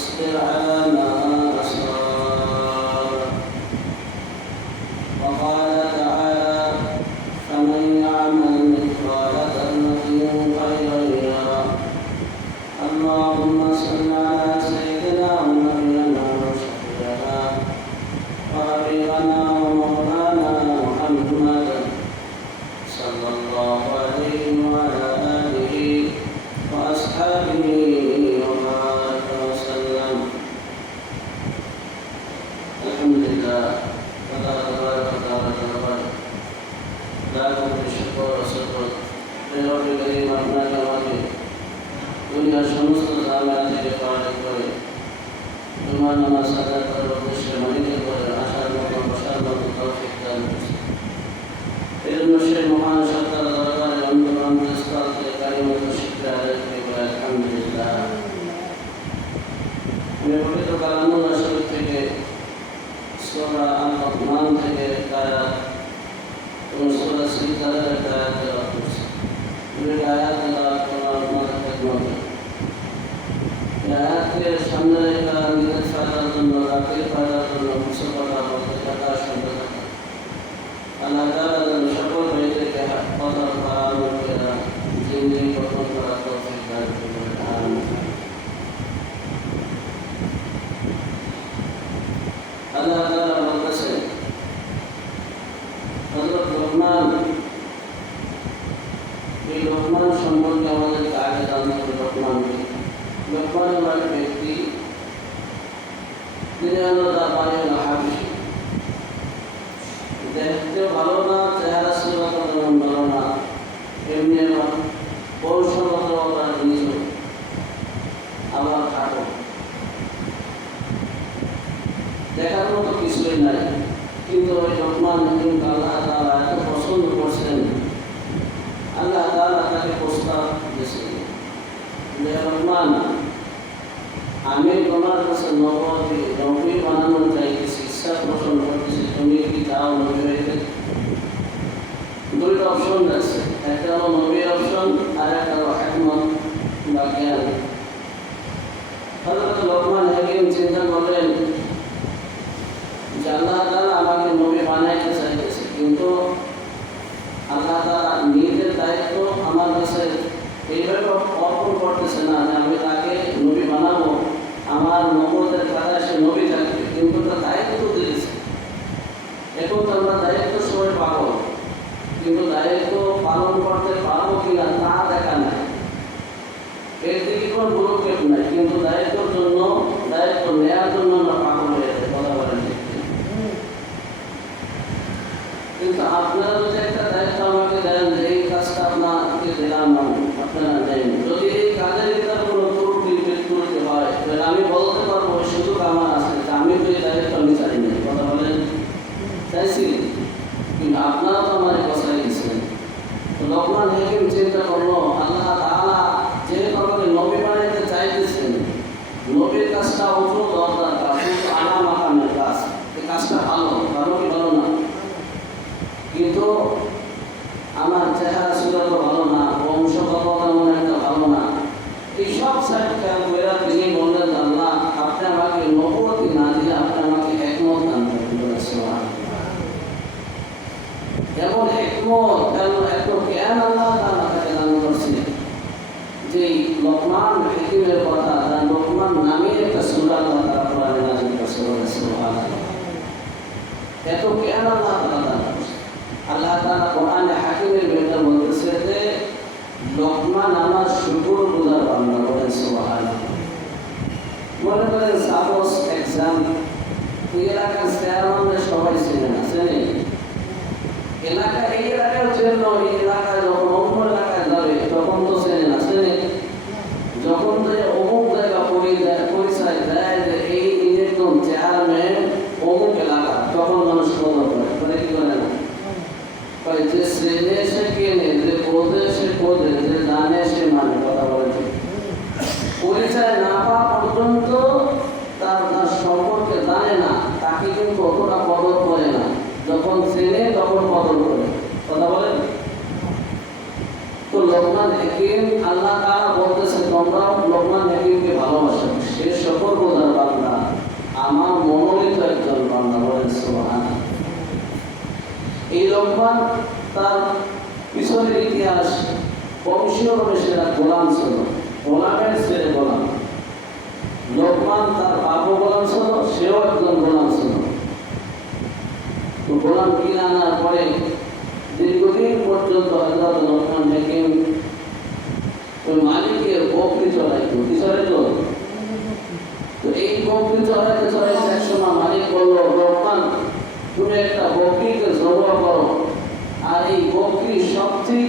سبحانك ఉపమానం వ్యక్తి నిజానంద బాల్యం দুটো অপশন আছে। একটা হলো নবীর অপশন, আর একটা হলো একমত বা জ্ঞান। হজরত লোকমান হাকিম চিন্তা করলেন, যে আল্লাহ তারা আমাকে নবী বানাইতে চাইতেছে, কিন্তু আল্লাহ তারা নিজের দায়িত্ব আমার কাছে এইভাবে অর্পণ করতেছে না যে আমি তাকে নবী বানাবো। আমার নম্বরদের খাতায় সে নবী থাকবে, কিন্তু তার দায়িত্ব দিয়েছে। এখন তো আমরা দায়িত্ব সময় পাবো কিন্তু দায়িত্ব পালন করতে পারব কিনা তা দেখা নাই। এর দিকে কোনো পদক্ষেপ নাই, কিন্তু দায়িত্বর জন্য, দায়িত্ব নেওয়ার জন্য আমরা পাগল হয়ে যাই কথা বলেন কিন্তু আপনারা যদি একটা দায়িত্ব আমাকে দেন যে এই কাজটা আপনাকে দিলাম আমি, আপনারা দেন যদি গোলাম ছিল গোলামের ছেলে গোলাম লোকমান তার বাবু গোলাম ছিল সেও একজন গোলাম ছিল গোলাম কিনে আনার পরে দীর্ঘদিন পর্যন্ত হজরত লোকমান হাকিম ওই বকরি চড়াইতো কি চড়াইতো তো? এই বকরি চড়াইতে চড়াইতে এক মালিক বলল, লোকমান, তুমি একটা বকরিকে জবাই করো। আর এই বকরির সবচেয়ে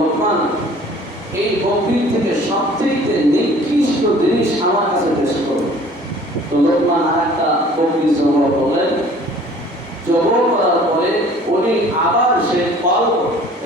লোকমান এই বকরির থেকে সবচেয়ে নিকৃষ্ট জিনিস আমার কাছে পেশ করো তো লোকমান আর একটা বকরি জমা করলেন জমা করার পরে উনি আবার সে কল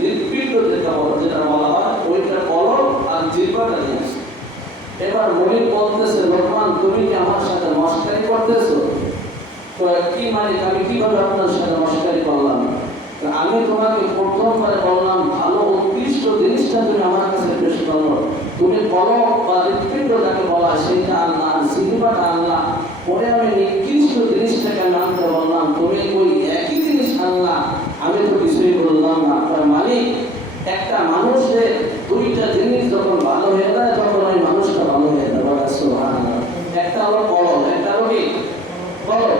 হৃদপিণ্ড যেটা বলা যেটা বলা হয়, ওইটা কলম আর জিব্বাটা নিয়ে আসে এবার মনিক বলতেছে, লোকমান, তুমি কি আমার সাথে মস্কারি করতেছো? তো কি মালিক আমি কীভাবে আপনার সাথে মস্কারি করলাম? আমি তোমাকে প্রথমবার বললাম, ভালো উৎকৃষ্ট জিনিসটা তুমি আমার কাছে পেশ করো। তুমি বলো বা হৃৎপিণ্ড বলা সেইটা আল্লাহ সিনেমাটা আল্লাহ। পরে আমি নিকৃষ্ট জিনিসটাকে আনতে বললাম, তুমি ওই একই জিনিস আনলা আমি তো কিছুই বললাম না। কয় মালিক একটা মানুষের দুইটা জিনিস যখন ভালো হয়ে যায়, তখন ওই মানুষটা ভালো হয়ে যায়। একটা হলো কলম, একটা হলো কি? কলম।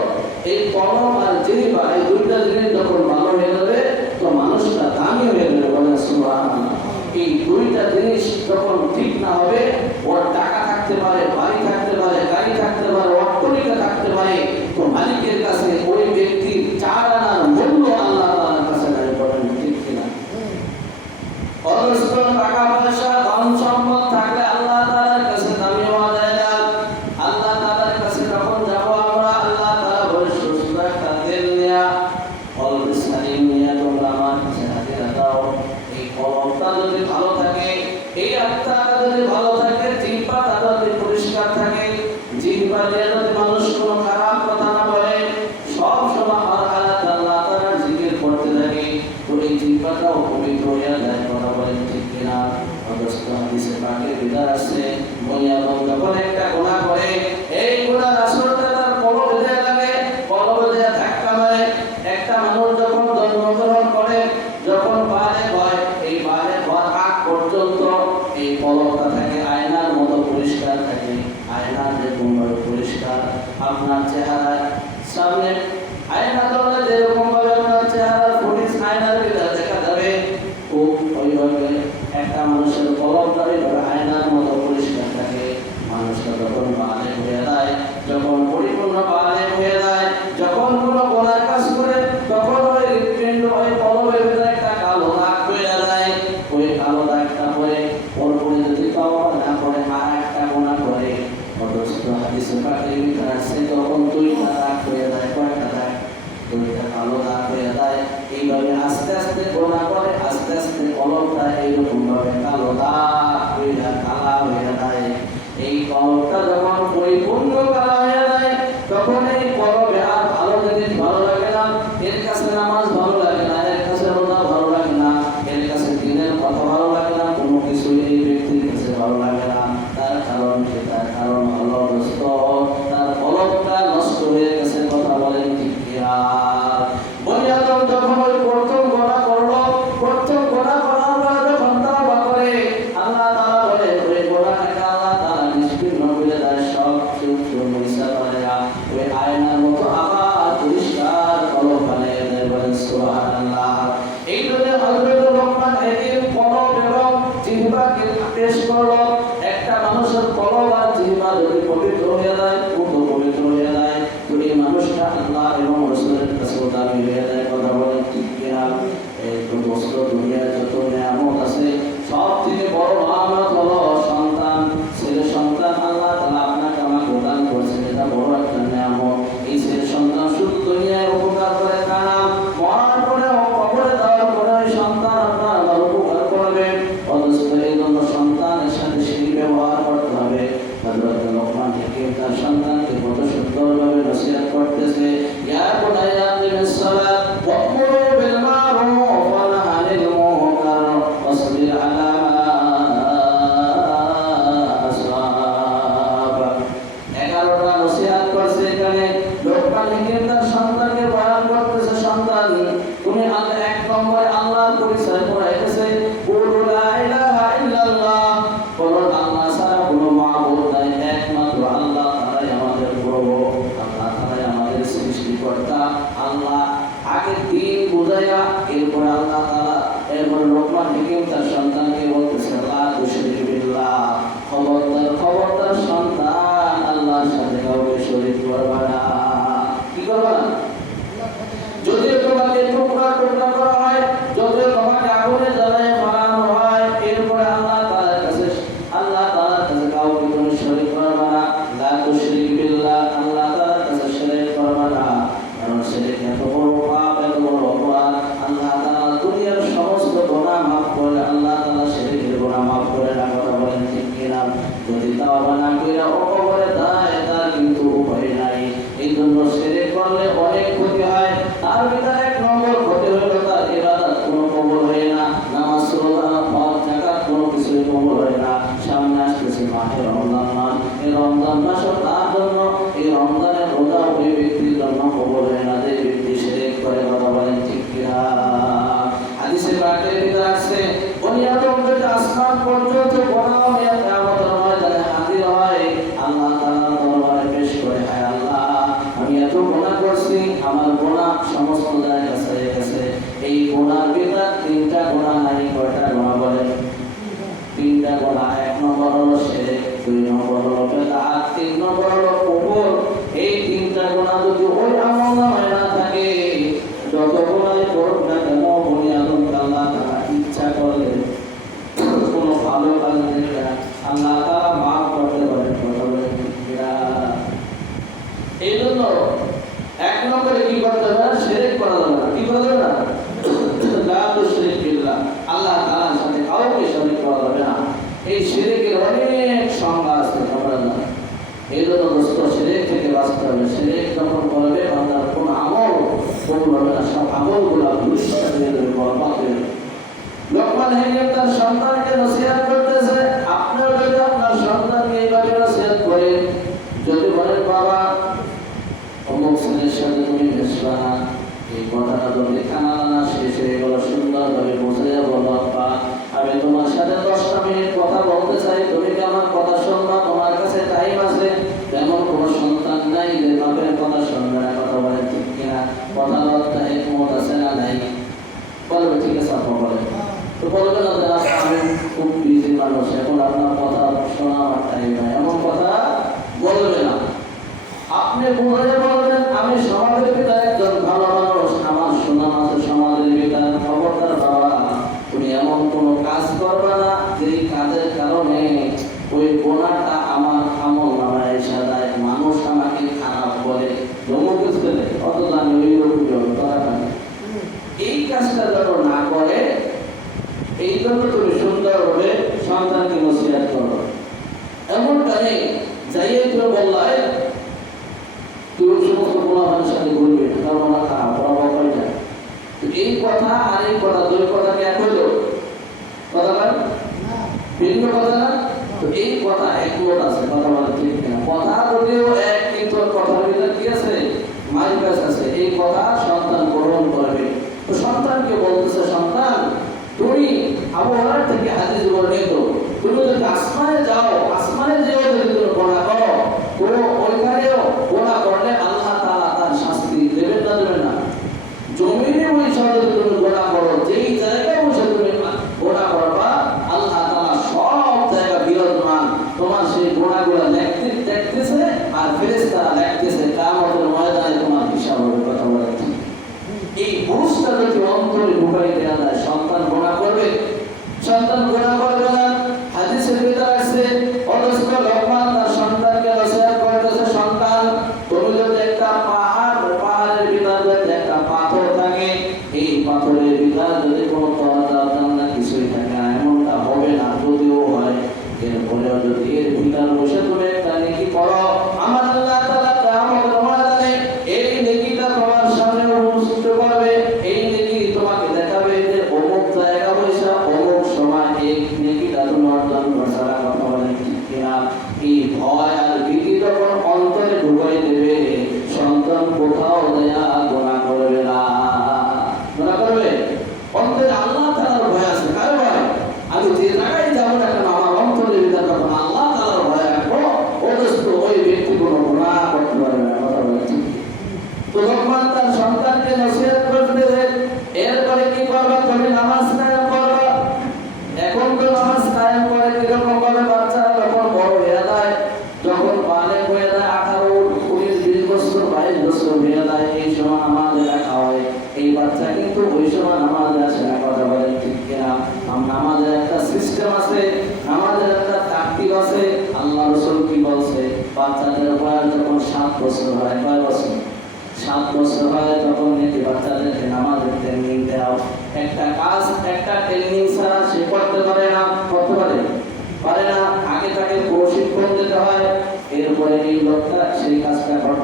এই কলম আর জিনিবা এই দুইটা জিনিস যখন ভালো হয়ে যাবে তো মানুষটা দামি হয়ে যাবে বলে সুবহানাল্লাহ। এই দুইটা জিনিস যখন ঠিক না হবে ওর টাকা থাকতে পারে বাড়ি থাকতে পারে গাড়ি থাকতে পারে অট্টলিকা থাকতে পারে তো মালিকের কাছে ওই ব্যক্তির চার আনার মূল্য আল্লাহ তাআলার কাছে নাই বলেন ঠিক কিনা অনস্ত টাকা পয়সা ধন সম্পদ থাকলে আল্লাহ তাআলার কাছে দামি হওয়া যায় না আল্লাহ তাআলার কাছে যখন যাব আমরা আল্লাহ তাআলা বলে সুস্থ একটা তেল নেয়া অল্প সালিম নিয়ে তোমরা আমার কাছে হাজিরা দাও এই কলমটা যদি ভালো থাকে এই আত্মাটা যদি ভালো থাকে জিহ্বাটা যদি পরিষ্কার থাকে জিহ্বা দিয়ে যদি মানুষ কোনো খারাপ কথা না বলে সব সময় আর হালাত আল্লাহ তাআলার জিকির করতে থাকে তো এই জিহ্বাটাও পবিত্র হয়ে যায় কথা বলেন ঠিক কিনা পাকের বিধান আছে বনিয়াদম যখন একটা গুনাহ সিরেকের অনেক সংজ্ঞা আছে, ঘটনা। এই জন্য দোস্ত সিরেক থেকে বাঁচতে হবে সিরেক যখন করবে বান্দার কোন আমল, কোন হবে না সব আমলগুলা লক্ষ্মণ হেগের তার সন্তানকে নসিহাত করতেছে। আপনার যদি আপনার সন্তানকে এইভাবে নসিহাত করে যদি বলেন, বাবা, অমুক শ্রেণির সাথে তুমি ভেসবা না। এই কথাটা তো লেখা না, শেষ হয়ে গেল, সুন্দরভাবে বলে। তো না আমি খুব এখন আপনার কথা শোনা টাইম এমন কথা না। আপনি ঘুরে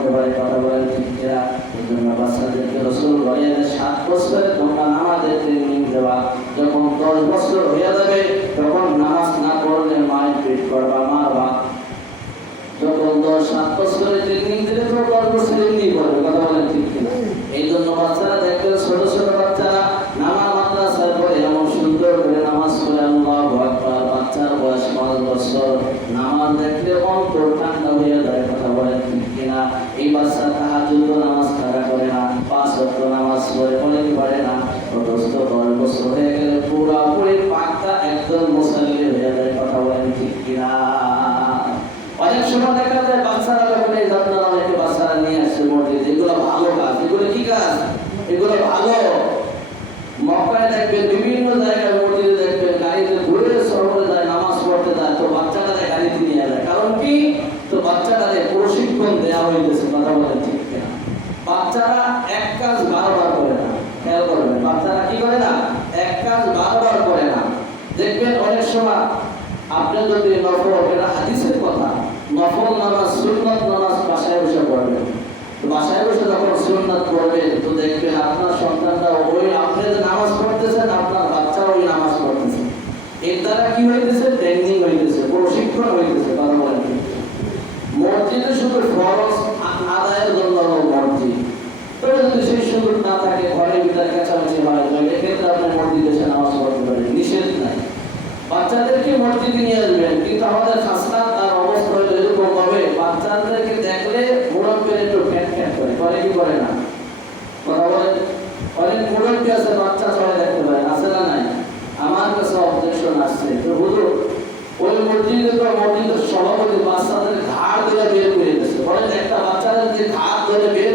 একেবারে কথা বলেন ঠিক এই জন্য বাচ্চাদেরকে রসুল বলেন সাত বছরের কন্যা নামাজের ট্রেনিং দেওয়া। যখন দশ বছর হয়ে যাবে কারণ কি? তো বাচ্চা প্রশিক্ষণ দেওয়া হইতেছে কথা ঠিক বাচ্চারা এক কাজ বারবার করে না, খেয়াল করবেন। বাচ্চারা কি করে না? এক কাজ বারবার করে না। দেখবেন অনেক সময় আপনি যদি নফল এটা হাদিসের কথা, নফল নামাজ, সুন্নত নামাজ বাসায় বসে পড়বেন। বাসায় বসে যখন সুন্নত পড়বেন, তো দেখবেন আপনার সন্তানরা ওই আপনি যে নামাজ পড়তেছেন, আপনার বাচ্চা ওই নামাজ পড়তেছে। এর দ্বারা কি হইতেছে? ট্রেনিং হইতেছে, প্রশিক্ষণ হইতেছে। তাদের মসজিদে এসে নামাজ পড়তে পারে নিষেধ নাই। বাচ্চাদেরকে মসজিদে নিয়ে আসবেন, কিন্তু আমাদের খাসনা তার অবস্থা হলে এরকম হবে, বাচ্চাদেরকে দেখলে মুরব্বের একটু ফ্যান ফ্যান করে করে কি করে না? কথা বলেন? অনেক মুরব্বী আছে, বাচ্চা সবাই দেখতে পারে আছে না নাই? আমার কাছে অবজেকশন আসছে। তো হুজুর, ওই মসজিদে তো মসজিদের সভাপতি বাচ্চাদের ঘাড় ধরে বের করে দিয়েছে। বলেন, একটা বাচ্চাদের যে ঘাড় ধরে বের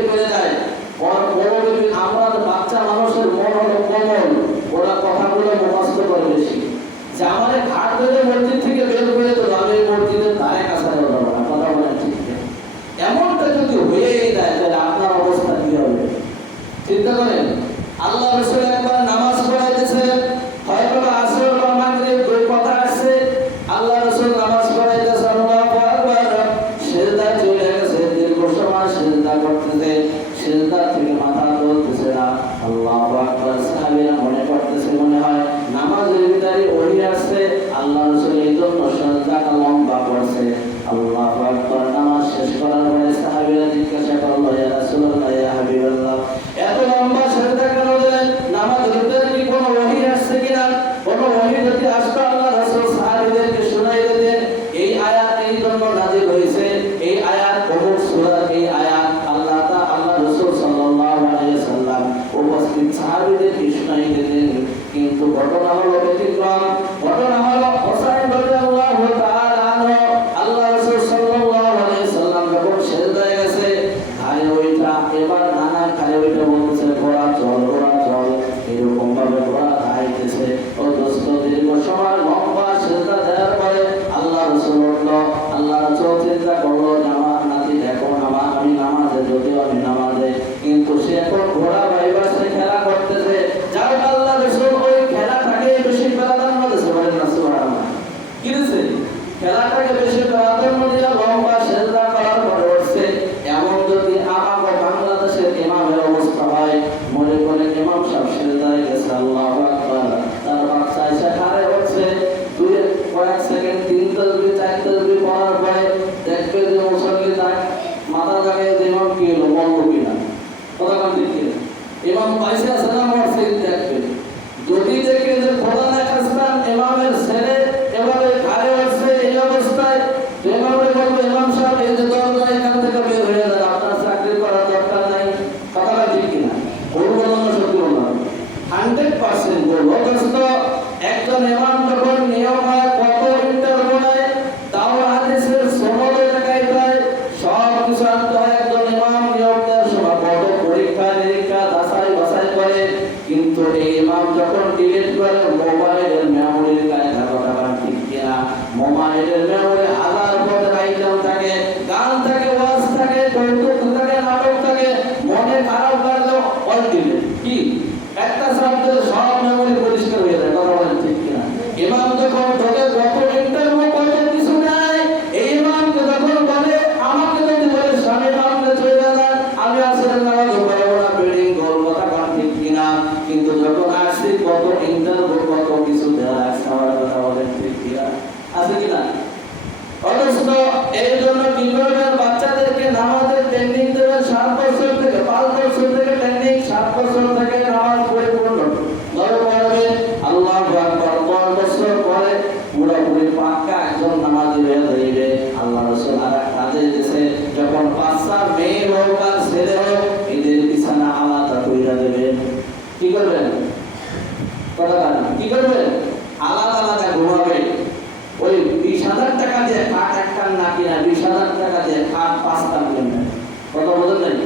কিনা বিশ হাজার টাকা দিয়ে খাট পাঁচটা কিনবেন কত বলছেন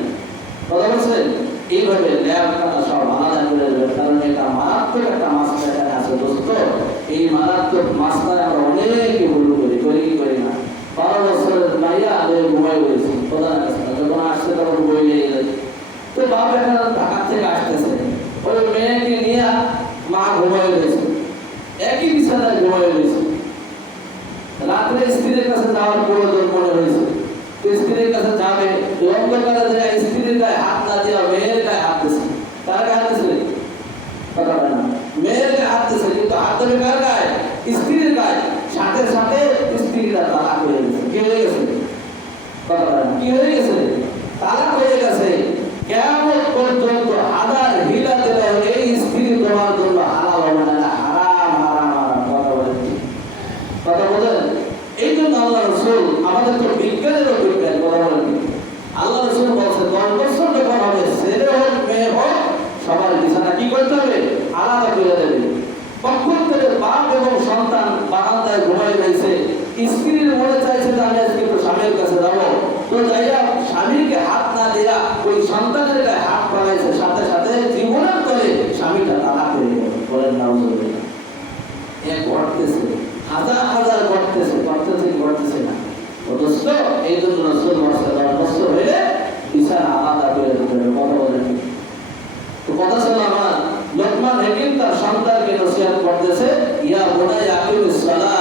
কত বলছেন এইভাবে লেয়ারটা সব আলাদা করে দেবে। কারণ এটা মারাত্মক একটা মাস্টার এখানে আছে, দোস্ত। এই মারাত্মক মাস্টার আমরা অনেকে ভুল করি করি কি করি না। বারো বছরের মাইয়া আগে ঘুমাই রয়েছে প্রধান যখন আসছে তখন বই নিয়ে যায় তো বাপ এখানে ঢাকা থেকে আসতেছে। ওই মেয়েকে নিয়ে মা ঘুমাই রয়েছে। একই বিছানায় ঘুমাই রয়েছে। রাত্রে স্ত্রীর কাছে যাওয়ার প্রয়োজন মনে হয়েছে স্ত্রীর কাছে যাবে অন্ধকারে যায় স্ত্রীর গায়ে হাত না দিয়ে মেয়ের গায়ে হাত দিয়েছে তার গায়ে হাত দিয়েছে কথা না মেয়ের গায়ে হাত দিয়েছে কিন্তু হাত ধরে কার করতেছে ইয়া বোনা ইয়াকিমুস সালাহ